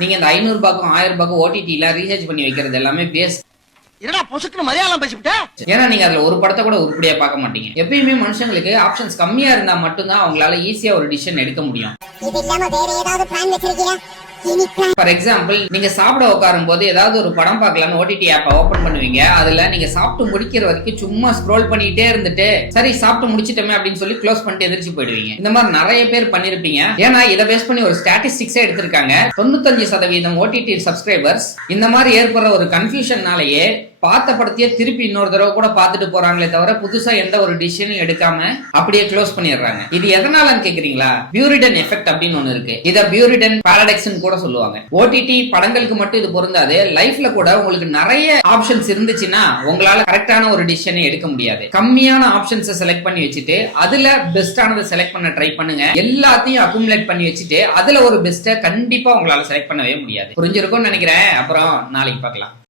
நீங்க இந்த 500 ரூபாய்க்கும் 1000 ரூபாய்க்கும் ஓடிடில ரீசார்ஜ் பண்ணி வைக்கிறது எல்லாமே வேஸ்ட். என்னடா பொசுக்குன்னு மலையாளம் பேசிவிட்ட? ஏன்னா நீங்க அதுல ஒரு படத்தை கூட உருப்படியா பார்க்க மாட்டீங்க. எப்பயுமே மனுஷங்களுக்கு ஆப்ஷன்ஸ் கம்மியா இருந்தா மட்டும்தான் அவங்களால ஈஸியா ஒரு டிசிஷன் எடுக்க முடியும். ஃபார் எக்ஸாம்பிள், நீங்க சாப்பிட உட்காரும் போது ஏதாவது ஒரு படம் பார்க்கலாம்னு ஓடிடி ஆப்பை ஓபன் பண்ணுவீங்க. அதுல நீங்க சாப்பிட்டு முடிக்கிற வரைக்கும் சும்மா ஸ்க்ரோல் பண்ணிட்டே இருந்துட்டு சரி சாப்பிட்டு முடிச்சிட்டோமே அப்படின்னு சொல்லி க்ளோஸ் பண்ணிட்டு எதிர்த்து போயிடுவீங்க. இந்த மாதிரி நிறைய பேர் பண்ணிருப்பீங்க. ஏன்னா இதை பேஸ் பண்ணி ஒரு ஸ்டாட்டிஸ்டிக்ஸே எடுத்திருக்காங்க. 95% ஓடிடி சப்ஸ்கிரைபர்ஸ் இந்த மாதிரி ஏற்படுற ஒரு கன்ஃபியூஷன்னாலேயே பார்த்த படத்தையே திருப்பி இன்னொரு தடவை கூட பார்த்துட்டு போறாங்களே தவிர புதுசா எந்த ஒரு டிசிஷனும் எடுக்காம அப்படியே க்ளோஸ் பண்ணிடுறாங்க. இது எதனாலன்னு கேக்குறீங்களா? பியூரிடன் எஃபெக்ட் அப்படின்னு ஒண்ணு இருக்கு. இத பியூரிடன் பாரடாக்ஸ்னு கூட சொல்லுவாங்க. ஓடிடி படங்களுக்கு மட்டும் இது பொருந்தாது. லைஃப்ல கூட உங்களுக்கு நிறைய ஆப்ஷன்ஸ் இருந்துச்சுன்னா உங்களால கரெக்டான ஒரு டிசிஷனை எடுக்க முடியாது. கம்மியான ஆப்ஷன்ஸை செலக்ட் பண்ணி வச்சுட்டு அதுல பெஸ்டானதை செலக்ட் பண்ண ட்ரை பண்ணுங்க. எல்லாத்தையும் அக்குமுலேட் பண்ணி வச்சுட்டு அதுல ஒரு பெஸ்ட்டை கண்டிப்பா உங்களால செலக்ட் பண்ணவே முடியாது. புரிஞ்சிருக்கும்னு நினைக்கிறேன். அப்புறம் நாளைக்கு பார்க்கலாம்.